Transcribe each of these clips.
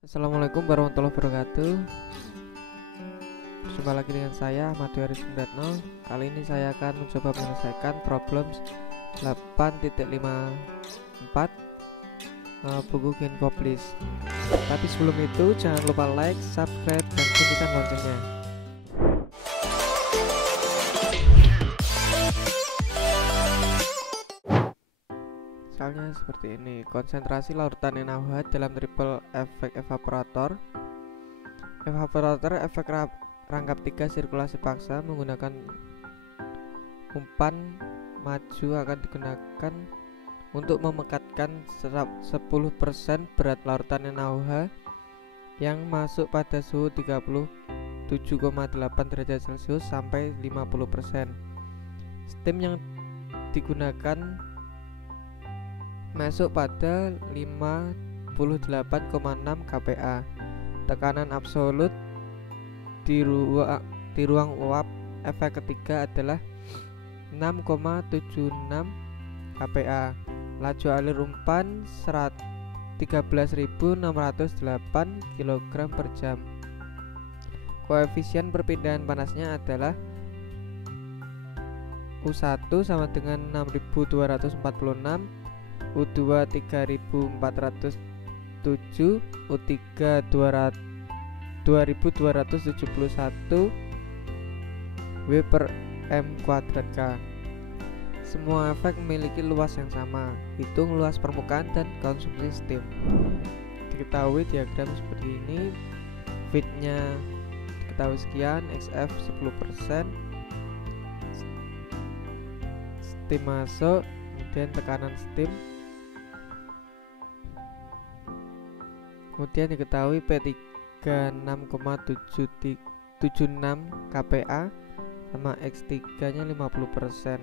Assalamualaikum warahmatullahi wabarakatuh. Berjumpa lagi dengan saya Ahmad Dwi Aris Sundarno. Kali ini saya akan mencoba menyelesaikan problem 8.54 buku Genkoplis. Tapi sebelum itu jangan lupa like, subscribe, dan bunyikan loncengnya. Misalnya seperti ini, konsentrasi larutan NaOH dalam triple efek evaporator. Efek rangkap 3 sirkulasi paksa menggunakan umpan maju akan digunakan untuk memekatkan 10% berat larutan NaOH yang masuk pada suhu 37,8 derajat Celcius sampai 50%. Steam yang digunakan masuk pada 58,6 kPa. Tekanan absolut di ruang uap efek ketiga adalah 6,76 kPa. Laju alir umpan 13.608 kg per jam. Koefisien perpindahan panasnya adalah U1 sama dengan 6246, U2 3407, U3 2271 W per M kuadrat K. Semua efek memiliki luas yang sama. Hitung luas permukaan dan konsumsi steam. Diketahui diagram seperti ini. Fitnya diketahui sekian, XF 10%, steam masuk, kemudian tekanan steam, kemudian diketahui P3 6,76 kPa sama X3 nya 50%.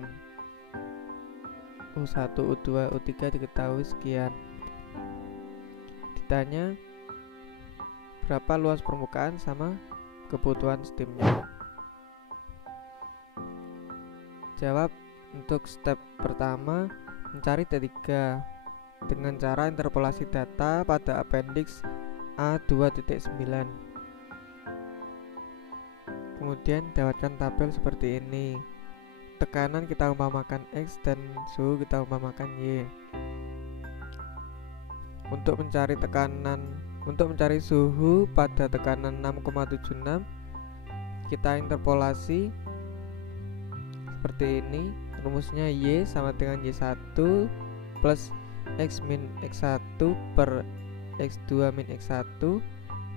U1, U2, U3 diketahui sekian. Ditanya berapa luas permukaan sama kebutuhan steamnya. Jawab untuk step pertama, mencari T3 dengan cara interpolasi data pada appendix A2.9. Kemudian dapatkan tabel seperti ini. Tekanan kita umpamakan X dan suhu kita umpamakan Y. Untuk mencari suhu pada tekanan 6,76, kita interpolasi seperti ini. Rumusnya Y sama dengan Y1 plus X min X1 per X2 min X1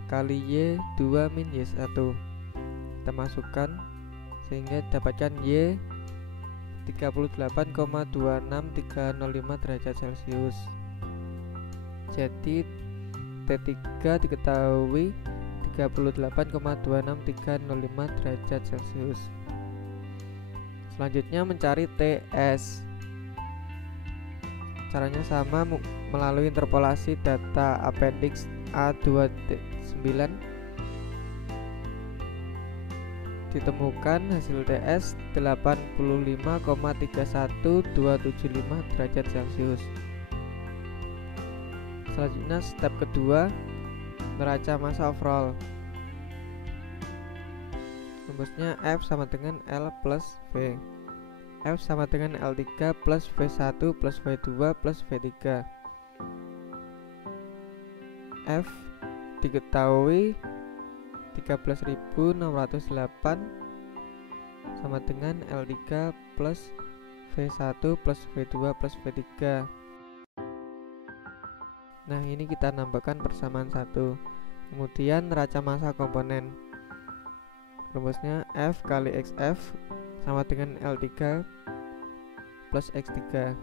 kali Y2 min Y1. Kita masukkan sehingga dapatkan Y 38,26305 derajat Celcius. Jadi T3 diketahui 38,26305 derajat Celcius. Selanjutnya mencari TS. Caranya sama, melalui interpolasi data appendix A2.9. Ditemukan hasil TS 85,31275 derajat Celcius. Selanjutnya step kedua, neraca massa overall. Rumusnya F sama dengan L plus V. F sama dengan L3 plus V1 plus V2 plus V3. F diketahui 13.608 sama dengan L3 plus V1 plus V2 plus V3. Nah, ini kita nambahkan persamaan 1. Kemudian neraca massa komponen. Rumusnya F kali XF sama dengan L3 plus X3.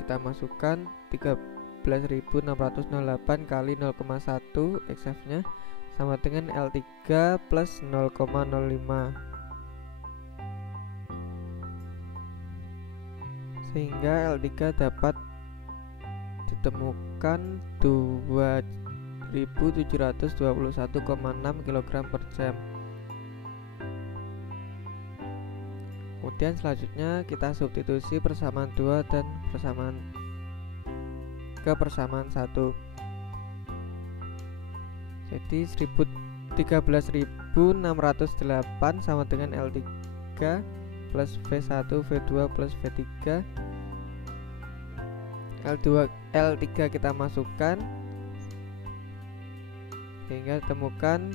Kita masukkan 13.608 kali 0,1 XF nya sama dengan L3 plus 0,05, sehingga L3 dapat ditemukan 2721,6 kg per jam. Kemudian selanjutnya kita substitusi persamaan 2 dan persamaan 1. Jadi 13.608 sama dengan L3 plus V1 V2 plus V3. L3 kita masukkan sehingga temukan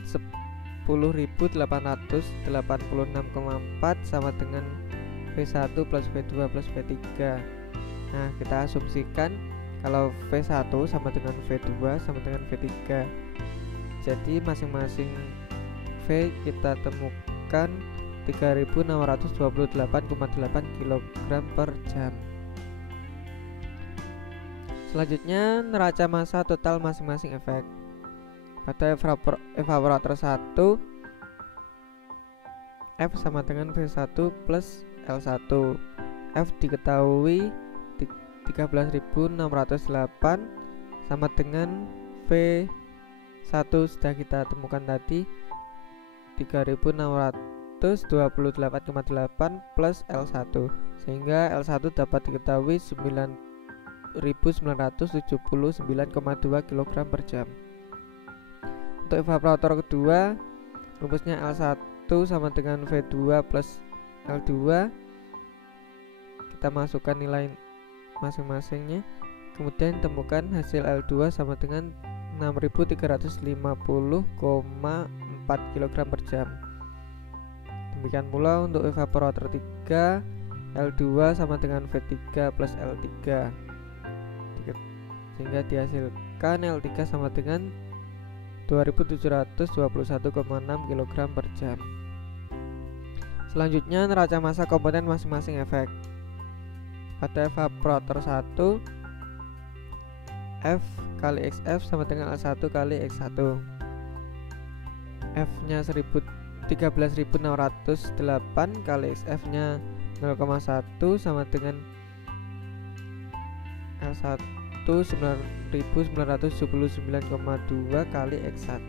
10.886,4 sama dengan V1 plus V2 plus V3. Nah, kita asumsikan kalau V1 sama dengan V2 sama dengan V3. Jadi masing-masing V kita temukan 3.628,8 kg per jam. Selanjutnya neraca massa total masing-masing efek. Pada evaporator 1 F sama dengan V1 plus L1. F diketahui 13.608 sama dengan V1 sudah kita temukan tadi 3.628,8 plus L1, sehingga L1 dapat diketahui 9.979,2 kg per jam. Untuk evaporator kedua, rumusnya L1 sama dengan V2 plus L2. Kita masukkan nilai masing-masingnya, kemudian temukan hasil L2 sama dengan 6.350,4 kg per jam. Demikian pula untuk evaporator 3, L2 sama dengan V3 plus L3, sehingga dihasilkan L3 sama dengan 2.721,6 kg per jam. Selanjutnya neraca massa komponen masing-masing efek. Pada evaporator 1, F kali XF sama dengan L1 kali X1. F nya 13.608 kali XF nya 0,1 sama dengan L1 9.979,2 kali X1,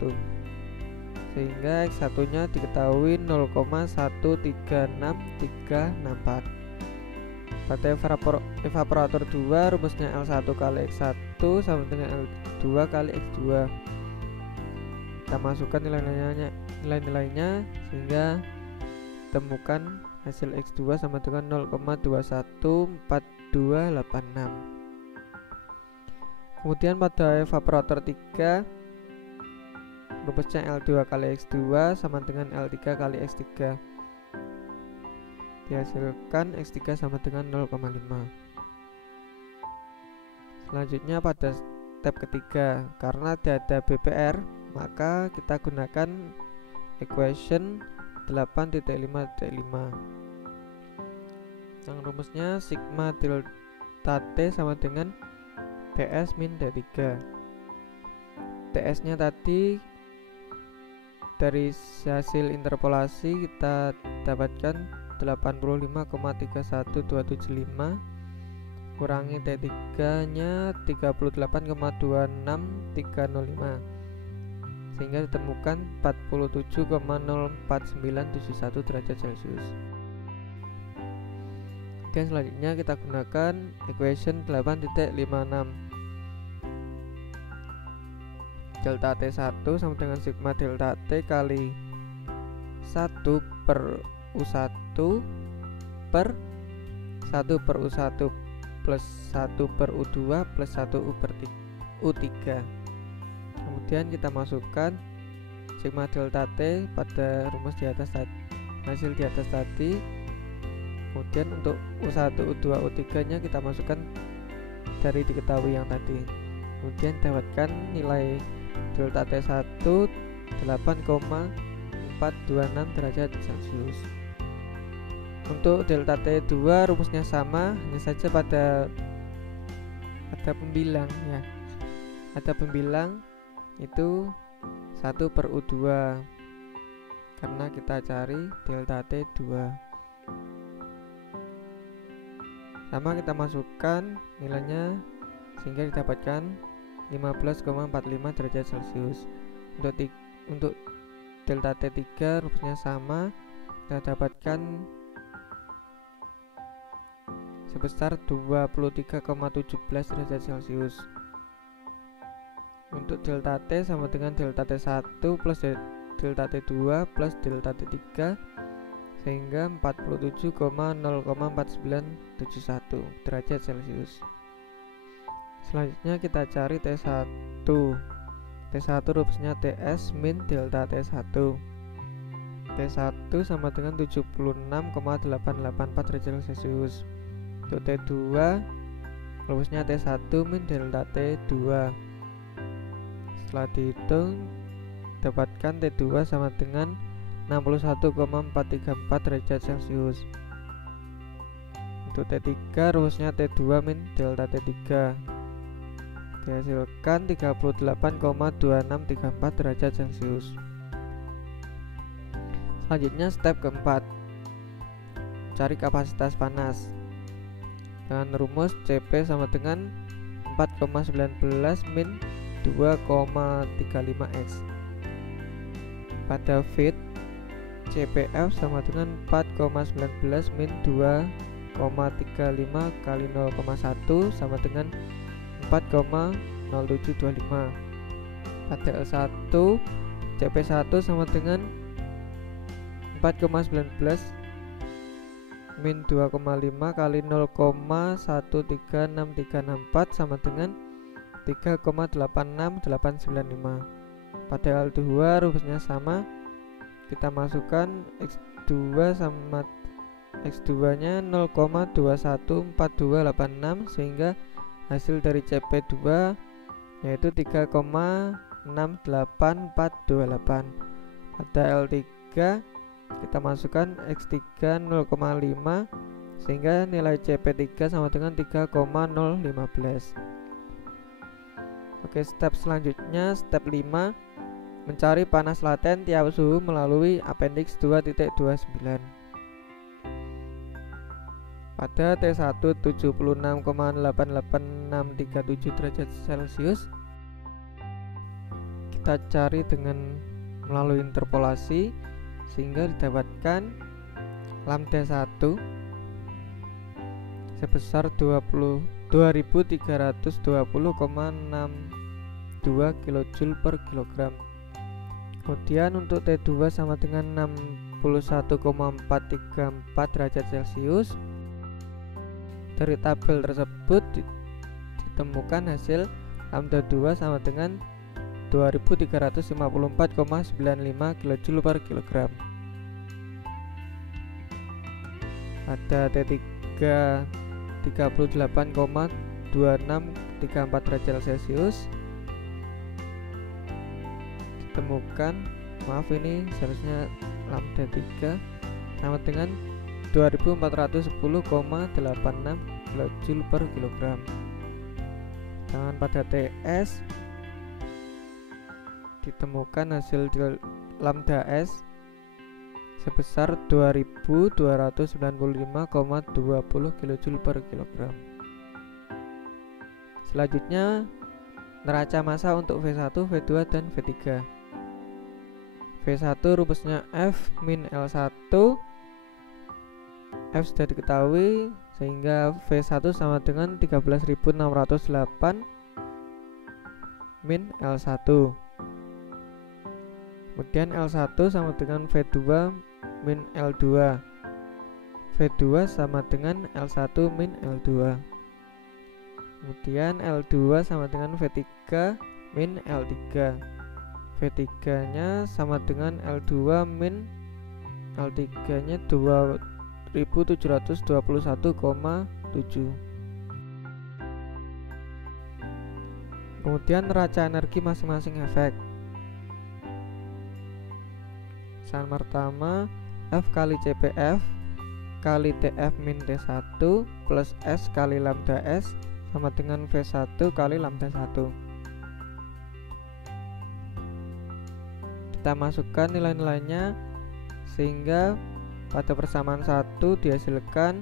sehingga X1 nya diketahui 0,136364. Pada evaporator 2, rumusnya L1 kali X1 sama dengan L2 kali X2. Kita masukkan nilai-nilainya sehingga temukan hasil X2 sama dengan 0,214286. Kemudian pada evaporator 3, rumusnya L2 kali X2 sama dengan L3 kali X3. Dihasilkan X3 sama dengan 0,5. Selanjutnya pada step ketiga, karena tidak ada BPR, maka kita gunakan equation 8.5.5 yang rumusnya sigma delta T sama dengan TS min D3. TS nya tadi dari hasil interpolasi kita dapatkan 85,31275 kurangi T3 nya 38,26305, sehingga ditemukan 47,04971 derajat Celcius. Dan selanjutnya kita gunakan equation 8.56. Delta T1 sama dengan sigma delta T kali 1 per U1 per 1 per U1 plus 1 per U2 plus 1 U3. Kemudian kita masukkan sigma delta T pada rumus di atas tadi, hasil di atas tadi. Kemudian untuk U1, U2, U3 nya kita masukkan dari diketahui yang tadi. Kemudian dapatkan nilai delta T1 8,426 derajat Celcius. Untuk delta T2 rumusnya sama, hanya saja pada pembilang ya. Ada pembilang itu 1 per U2 karena kita cari delta T2. Sama kita masukkan nilainya sehingga didapatkan 15,45 derajat Celcius. Untuk delta T3 rumusnya sama, kita dapatkan sebesar 23,17 derajat Celcius. Untuk delta T sama dengan delta T1 plus delta T2 plus delta T3, sehingga 47,0,4971 derajat Celcius. Selanjutnya kita cari T1. T1 rumusnya TS min delta T1. T1 sama dengan 76,884 derajat Celcius. Untuk T2 rumusnya T1 min delta T2. Setelah dihitung, dapatkan T2 sama dengan 61,434 derajat Celcius. Untuk T3 rumusnya T2 min delta T3. Dihasilkan 38,2634 derajat Celcius. Selanjutnya step keempat, cari kapasitas panas dengan rumus CP sama dengan 4,19 min 2,35x. Pada feed, CPF sama dengan 4,19 min 2,35 kali 0,1 sama dengan 4,0725. Pada L1, CP1 sama dengan 4,19 min 2,5 kali 0,136364 sama dengan 3,86895. Pada L2 rumusnya sama, kita masukkan X2 sama X2 nya 0,214286 sehingga hasil dari CP2 yaitu 3,68428. Pada L3 kita masukkan X3 0,5 sehingga nilai CP3 sama dengan 3,015. Oke, step selanjutnya, step 5, mencari panas laten tiap suhu melalui appendix 2.29. Pada T1 76,88637 derajat Celcius, kita cari dengan melalui interpolasi sehingga didapatkan lambda 1 sebesar 2320,62 kJ per kilogram. Kemudian untuk T2 sama dengan 61,434 derajat Celcius. Dari tabel tersebut ditemukan hasil lambda 2 sama dengan 2354,95 kJ per kilogram. Pada T3 38,2634 derajat Celcius ditemukan, maaf ini seharusnya lambda 3 sama dengan 2410,86 kJ per kilogram. Sedangkan pada TS ditemukan hasil lambda S sebesar 2295,20 kJ per kilogram. Selanjutnya neraca massa untuk V1, V2, dan V3. V1 rumusnya F min L1. F sudah diketahui sehingga V1 sama dengan 13.608 min L1. Kemudian L1 sama dengan V2 min L2. V2 sama dengan L1 min L2. Kemudian L2 sama dengan V3 min L3. V3 nya sama dengan L2 min L3 nya 2721,7. Kemudian neraca energi masing-masing efek. Yang pertama, F kali CPF kali TF min T1 plus S kali lambda S sama dengan V1 kali lambda 1. Kita masukkan nilai-nilainya sehingga pada persamaan 1 dihasilkan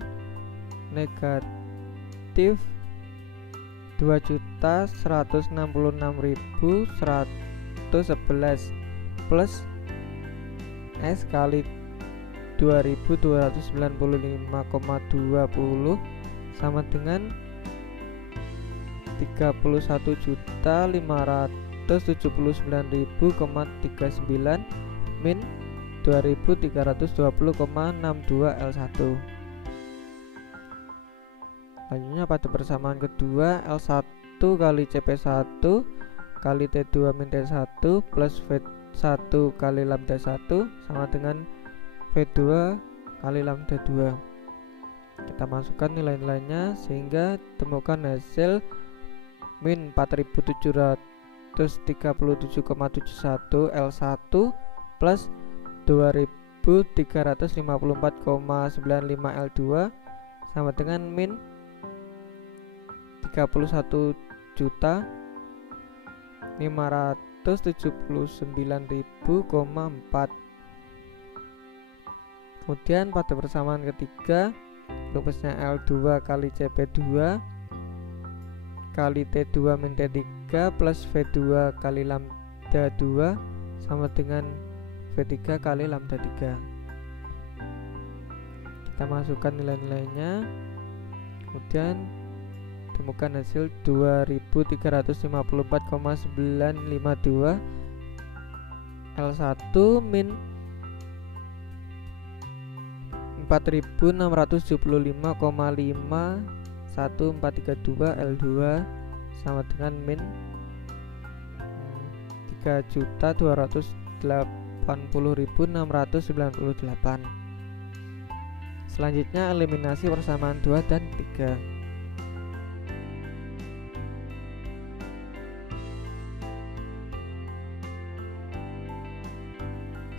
negatif 2.166.111 plus S kali 2295,20 sama dengan 31.500 579.000,39 min 2320,62 L1. Selanjutnya pada persamaan kedua, L1 kali CP1 kali T2 min T1 plus V1 kali lambda 1 sama dengan V2 kali lambda 2. Kita masukkan nilai-nilainya sehingga temukan hasil min 4737,71 L1 plus 2354,95 L2 sama dengan min 31.579.000,4. Kemudian pada persamaan ketiga, rumusnya L2 kali CP2 kali T2 min T3 plus V2 kali lambda 2 sama dengan V3 kali lambda 3. Kita masukkan nilai-nilainya, kemudian temukan hasil 2354,952 L1 min 4675,51432 L2 sama dengan min 3.280.698. Selanjutnya eliminasi persamaan 2 dan 3.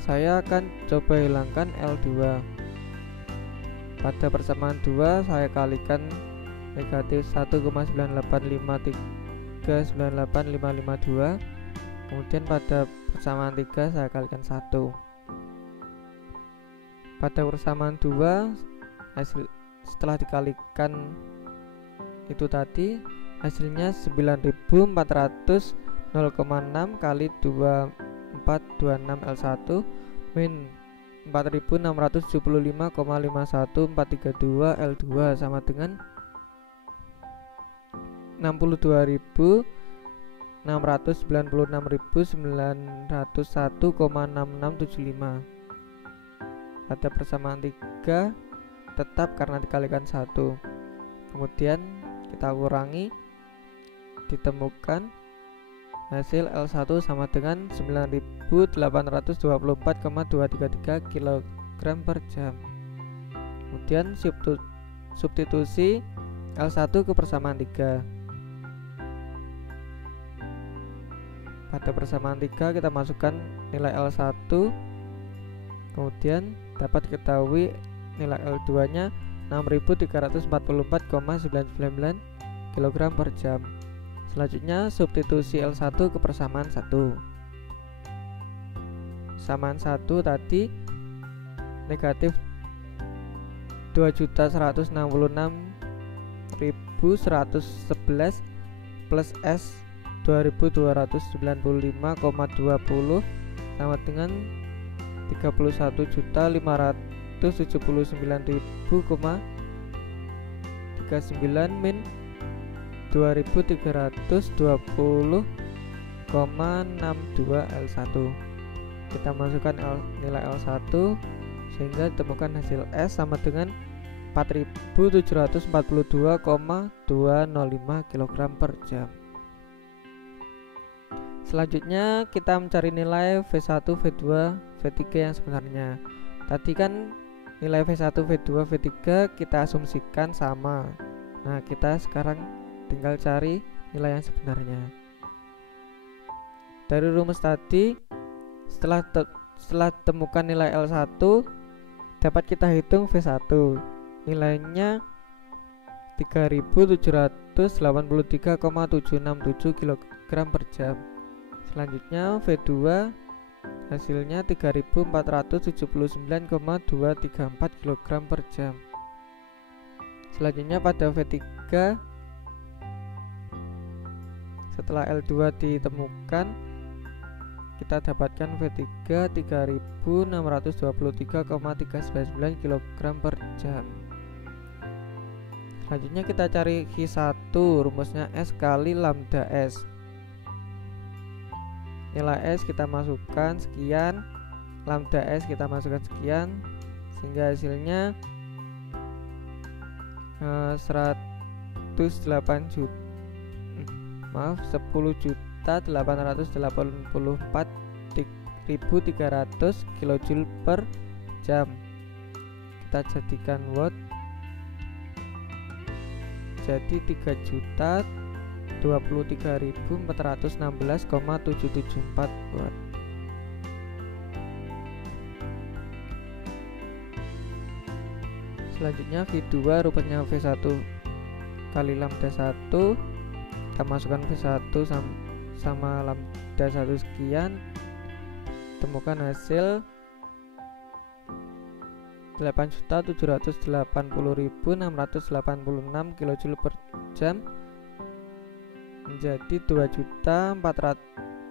Saya akan coba hilangkan L2. Pada persamaan 2 saya kalikan negatif 1,985398552. Kemudian pada persamaan 3 saya kalikan 1. Pada persamaan 2 hasil setelah dikalikan itu tadi hasilnya 9.400 0,6 kali 2426 L1 min 4675,51432 L2 sama dengan 62.696.901,6675. Pada persamaan 3 tetap karena dikalikan 1. Kemudian kita kurangi, ditemukan hasil L1 sama dengan 9.824,233 kg per jam. Kemudian substitusi L1 ke persamaan 3. Pada persamaan 3 kita masukkan nilai L1, kemudian dapat diketahui nilai L2 nya 6.344,999 kg per jam. Selanjutnya substitusi L1 ke persamaan 1. Persamaan 1 tadi negatif 2.166.111 plus S 2.295,20 sama dengan 31.579.000,39 min 2320,62 L1. Kita masukkan nilai L1 sehingga ditemukan hasil S sama dengan 4.742,205 kg per jam. Selanjutnya kita mencari nilai V1, V2, V3 yang sebenarnya. Tadi kan nilai V1, V2, V3 kita asumsikan sama. Nah, kita sekarang tinggal cari nilai yang sebenarnya. Dari rumus tadi, setelah temukan nilai L1, dapat kita hitung V1. Nilainya 3.783,767 kg per jam. Selanjutnya V2 hasilnya 3.479,234 kg per jam. Selanjutnya pada V3, setelah L2 ditemukan, kita dapatkan V3 3.623,399 kg per jam. Selanjutnya kita cari Q1, rumusnya S kali lambda S. nilai S kita masukkan sekian, lambda S kita masukkan sekian, sehingga hasilnya 10.884.300 kilojoule per jam. Kita jadikan watt, jadi 3.023.416,774 watt. Selanjutnya V2 rumusnya V1 kali lambda 1, kita masukkan V1 sama lambda 1 sekian, temukan hasil 8.780.686 kilojoule per jam menjadi 2.439,519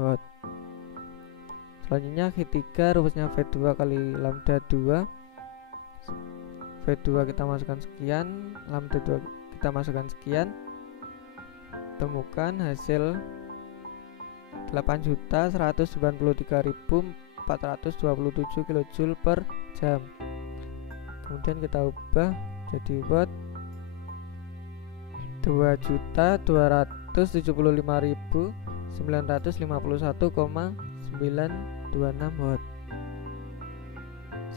watt. Selanjutnya V3 rumusnya V2 kali lambda 2. V2 kita masukkan sekian, lambda 2 kita masukkan sekian, temukan hasil 8.193.427 kilojoule per jam. Kemudian kita ubah jadi watt, 2.275.951,926 watt.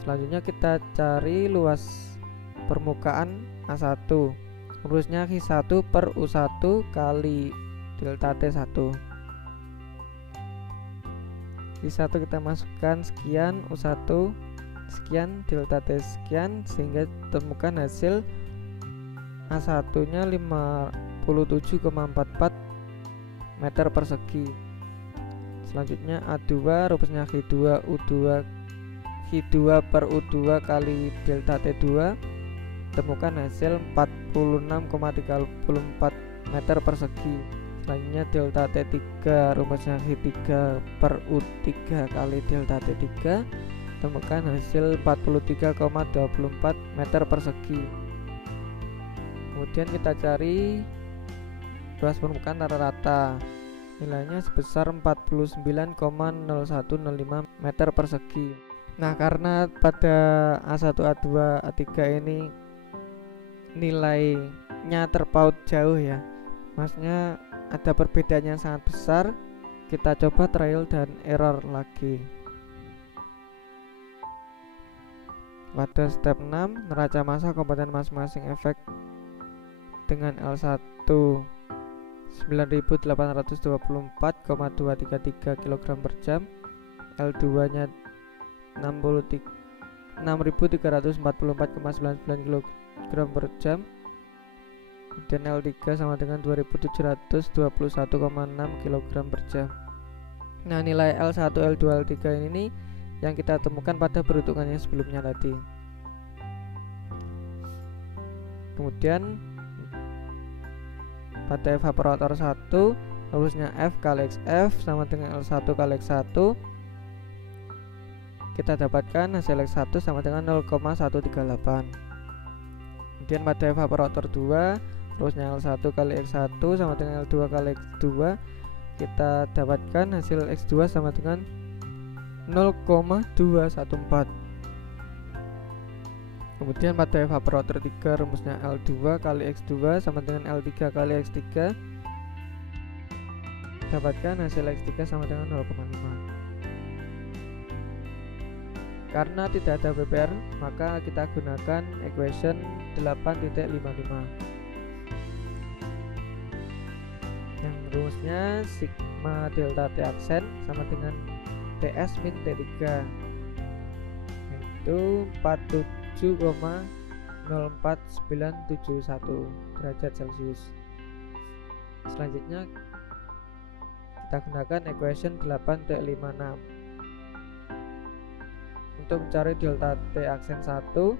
Selanjutnya kita cari luas permukaan A1, rumusnya Q1 per U1 kali delta T1. Q1 kita masukkan sekian, U1 sekian, delta T sekian, sehingga temukan hasil A1 nya 57,44 meter persegi. Selanjutnya A2 rumusnya Q2 per U2 kali delta T2, temukan hasil 46,34 meter persegi. Selanjutnya delta T3 rumusnya Q3 per U3 kali delta T3, temukan hasil 43,24 meter persegi. Kemudian kita cari luas permukaan rata-rata, nilainya sebesar 49,0105 meter persegi. Nah, karena pada A1, A2, A3 ini nilainya terpaut jauh ya, maksudnya ada perbedaan yang sangat besar, kita coba trial dan error lagi. Pada step 6, neraca massa komponen masing-masing efek dengan L1 9.824,233 kg per jam, L2 nya 6.344,99 kg per jam, dan L3 sama dengan 2.721,6 kg per jam. Nah, nilai L1, L2, L3 ini yang kita temukan pada perhitungan yang sebelumnya tadi. Kemudian pada evaporator 1, rumusnya F kali XF sama dengan L1 kali X1, kita dapatkan hasil X1 sama dengan 0,138. Kemudian pada evaporator 2, rumusnya L1 kali X1 sama dengan L2 kali X2, kita dapatkan hasil X2 sama dengan 0,214. Kemudian pada evaporator 3, rumusnya L2 kali X2 sama dengan L3 kali X3, dapatkan hasil X3 sama dengan 0,5. Karena tidak ada BPR, maka kita gunakan equation 8.55 yang rumusnya sigma delta T aksen sama dengan TS min T3, yaitu 47,04971 derajat Celcius. Selanjutnya kita gunakan equation 8T56 untuk mencari delta T aksen 1,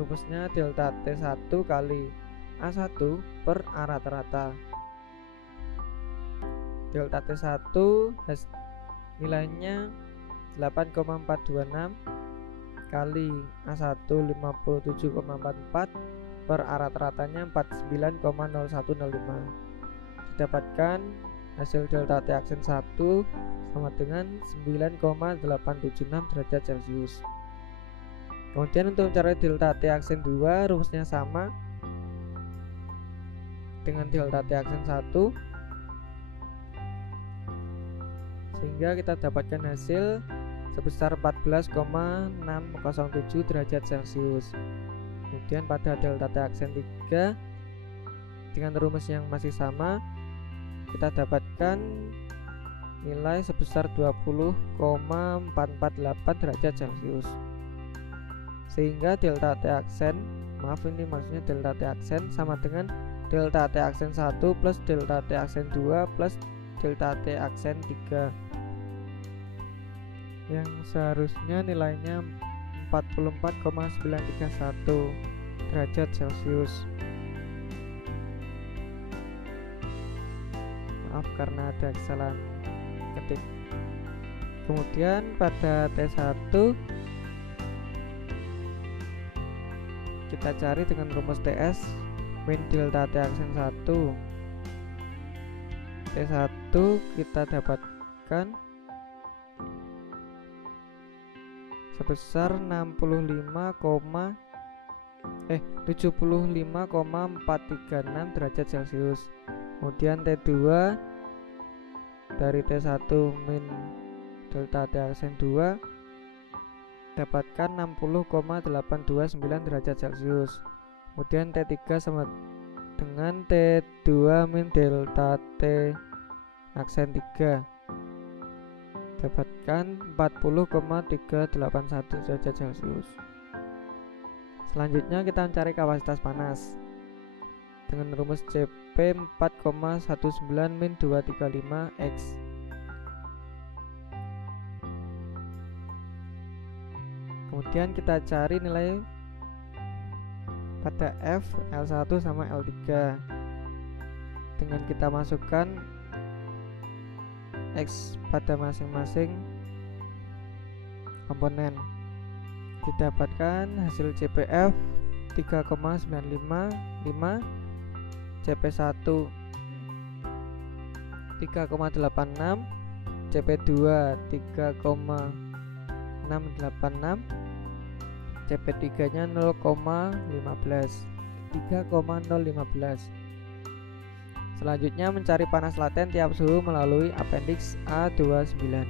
rumusnya delta T1 kali A1 per A rata-rata. Delta T1 nilainya 8,426 kali A1 57,44 per rata-ratanya 49,0105. Didapatkan hasil delta T aksen 1 sama dengan 9,876 derajat Celcius. Kemudian untuk mencari delta T aksen 2 rumusnya sama dengan delta T aksen 1, sehingga kita dapatkan hasil sebesar 14,607 derajat Celcius. Kemudian pada delta T aksen 3 dengan rumus yang masih sama, kita dapatkan nilai sebesar 20,448 derajat Celcius. Sehingga delta T aksen, ini maksudnya delta T aksen sama dengan delta T aksen 1 plus delta T aksen 2 plus delta T aksen 3, yang seharusnya nilainya 44,931 derajat Celcius. Maaf karena ada kesalahan ketik. Kemudian pada T1 kita cari dengan rumus TS min delta T aksen 1. T1 kita dapatkan sebesar 75,436 derajat Celcius. Kemudian T2 dari T1 min delta T aksen 2 dapatkan 60,829 derajat Celcius. Kemudian T3 sama dengan T2 min delta T aksen 3 dapatkan 40,381 derajat Celcius. Selanjutnya kita mencari kapasitas panas dengan rumus CP 4,19 min 235 X. Kemudian kita cari nilai pada F, L1 sama L3 dengan kita masukkan X pada masing-masing komponen. Didapatkan hasil CPF 3,955, CP1 3,86, CP2 3,686, CP3 nya 0,015. Selanjutnya mencari panas laten tiap suhu melalui appendix A29.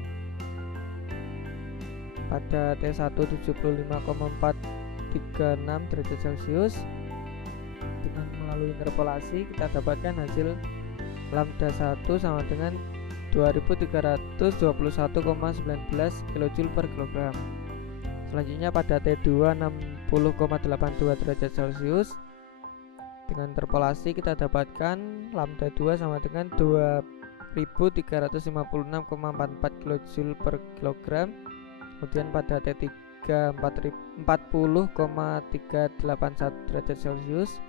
Pada T1 75,436 derajat Celcius, dengan melalui interpolasi kita dapatkan hasil lambda 1 sama dengan 2321,19 kJ per kilogram. Selanjutnya pada T2 60,82 derajat Celcius, dengan interpolasi kita dapatkan lambda 2 sama dengan 2356,44 kJ per kilogram. Kemudian pada T3 40,381 derajat Celcius,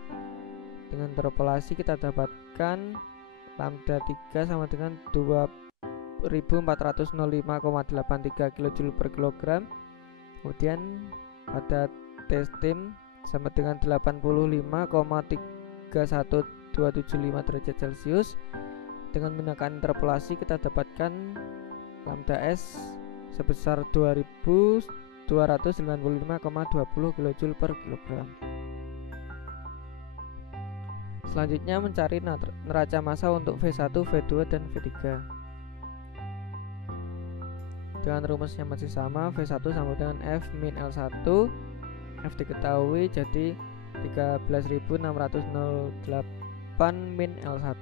dengan interpolasi kita dapatkan lambda 3 sama dengan 2405,83 kJ per kilogram. Kemudian pada T-stim sama dengan 85,31275 derajat Celcius. Dengan menggunakan interpolasi kita dapatkan lambda S sebesar 2295,20 kJ per kilogram. Selanjutnya mencari neraca massa untuk V1, V2, dan V3 dengan rumus yang masih sama. V1 sama dengan F min L1. F diketahui jadi 13.608 min L1.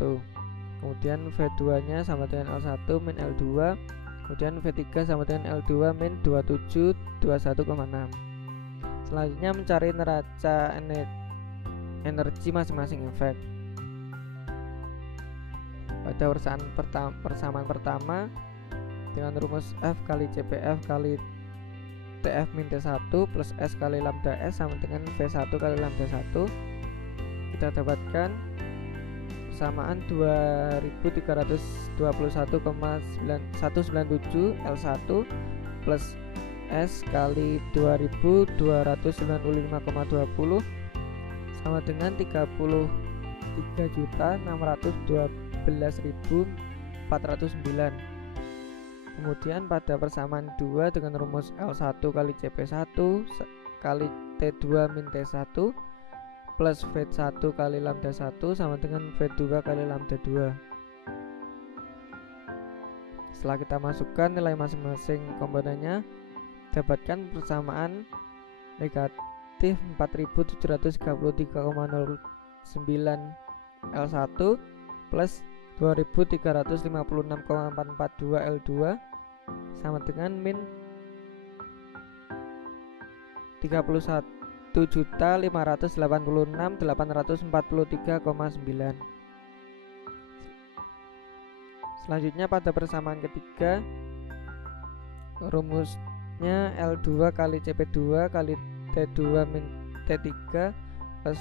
Kemudian V2 nya sama dengan L1 min L2. Kemudian V3 sama dengan L2 min 2721,6. Selanjutnya mencari neraca energi masing-masing efek. Pada persamaan pertama dengan rumus F kali CPF kali TF min T1 plus S kali lambda S sama dengan V1 kali lambda 1, kita dapatkan persamaan 2321,197 L1 plus S kali 2295,20 sama dengan 33.612.409. Kemudian pada persamaan 2 dengan rumus L1 kali CP1 kali T2 min T1 plus V1 kali lambda 1 sama dengan V2 kali lambda 2. Setelah kita masukkan nilai masing-masing komponennya, dapatkan persamaan negatif 4733,09 L1 plus 2356,442 L2 sama dengan min 31.586.843,9. Selanjutnya pada persamaan ketiga, rumusnya L2 kali CP2 kali T2 min T3 plus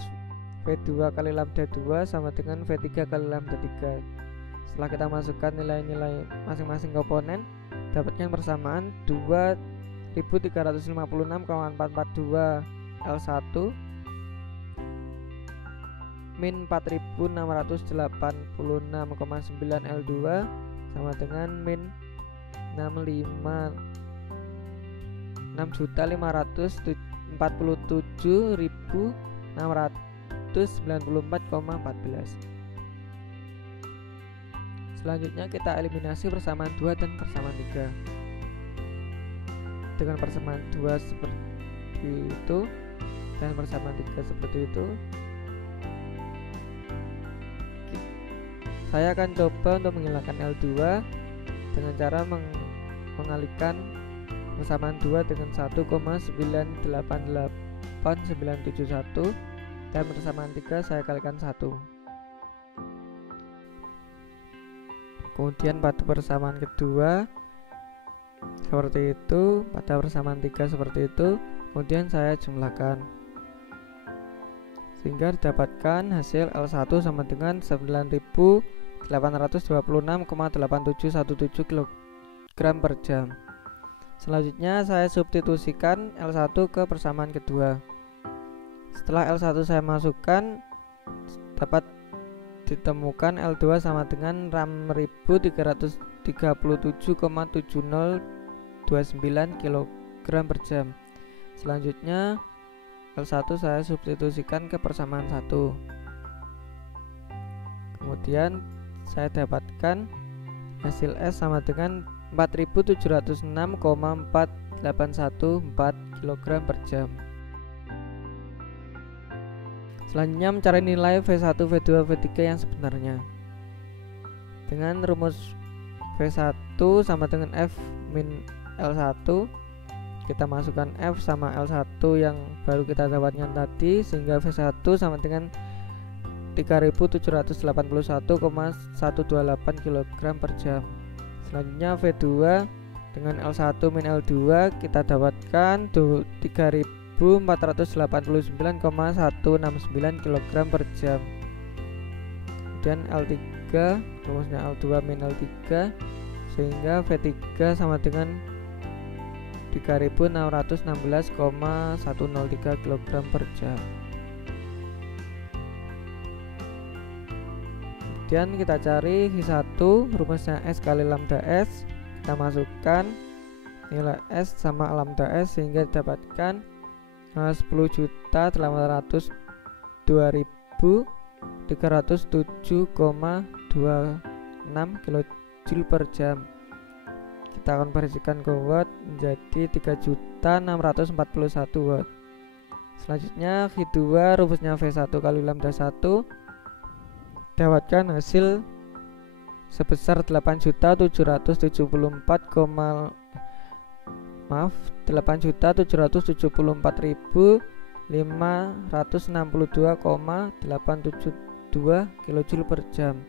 V2 kali lambda 2 sama dengan V3 kali lambda 3. Setelah kita masukkan nilai-nilai masing-masing komponen, dapatkan persamaan 2356,442 L1 min 4686,9 L2 sama dengan min 6.547.694,14. Selanjutnya kita eliminasi persamaan 2 dan persamaan 3. Dengan persamaan 2 seperti itu dan persamaan 3 seperti itu, saya akan coba untuk menghilangkan L2 dengan cara mengalihkan persamaan 2 dengan 1,988971 dan persamaan 3 saya kalikan 1. Kemudian pada persamaan kedua seperti itu, pada persamaan 3 seperti itu, kemudian saya jumlahkan sehingga didapatkan hasil L1 sama dengan 9.826,8717 kg per jam. Selanjutnya saya substitusikan L1 ke persamaan kedua. Setelah L1 saya masukkan, dapat ditemukan L2 sama dengan 6.337,7029 kg per jam. Selanjutnya L1 saya substitusikan ke persamaan 1. Kemudian saya dapatkan hasil S sama dengan 4.706,4814 kg per jam. Selanjutnya mencari nilai V1, V2, V3 yang sebenarnya. Dengan rumus V1 sama dengan F min L1, kita masukkan F sama L1 yang baru kita dapatkan tadi, sehingga V1 sama dengan 3.781,128 kg per jam. Selanjutnya V2 dengan L1 min L2 kita dapatkan 3.489,169 kg per jam. Kemudian L3 rumusnya L2 min L3 sehingga V3 sama dengan 3.616,103 kg per jam. Kemudian kita cari V1, rumusnya S kali lambda S. Kita masukkan nilai S sama lambda S sehingga didapatkan 10.307,26 kJ per jam. Kita konversikan ke watt menjadi 3.641 watt. Selanjutnya V2, rumusnya V1 kali lambda 1, dapatkan hasil sebesar 8.774.562,872 kJ per jam.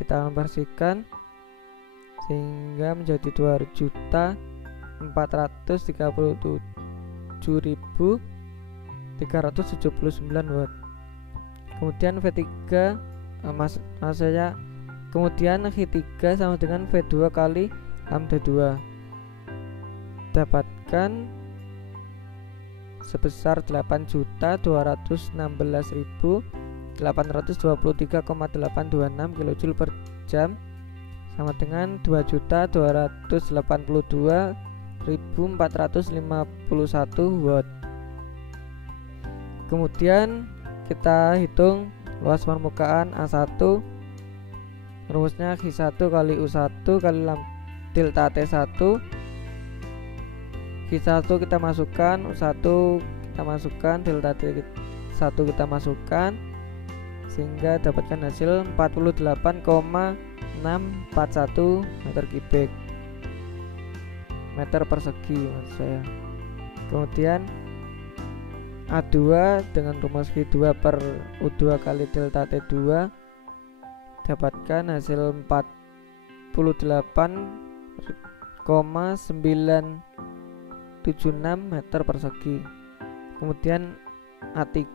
Kita konversikan sehingga menjadi 2.437.379 watt. Kemudian V3 kemudian V3 sama dengan V2 kali lambda 2. didapatkan sebesar 8.216.823,826 kJ per jam, sama dengan 2.282.451 watt. Kemudian kita hitung luas permukaan A1. Rumusnya Q1 kali U1 kali delta T1. Q1 kita masukkan, U1 kita masukkan, delta T1 kita masukkan, sehingga dapatkan hasil 48,641 meter kubik meter persegi maksud saya. Kemudian A2 dengan rumus V2 per U2 kali delta T2 dapatkan hasil 48,976 meter persegi. Kemudian A3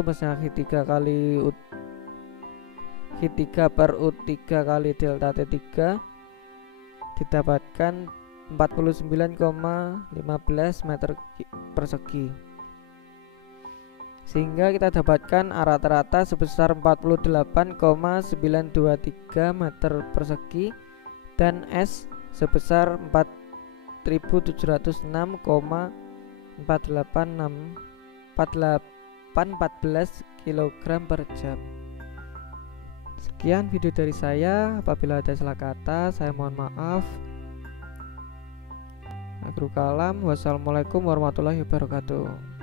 rumusnya Q3 per U3 kali delta T3 didapatkan 49,15 meter persegi, sehingga kita dapatkan A rata-rata sebesar 48,923 meter persegi dan S sebesar 4.706,414 kg per jam. Sekian video dari saya. Apabila ada salah kata, saya mohon maaf. Akhirul kalam, wassalamualaikum warahmatullahi wabarakatuh.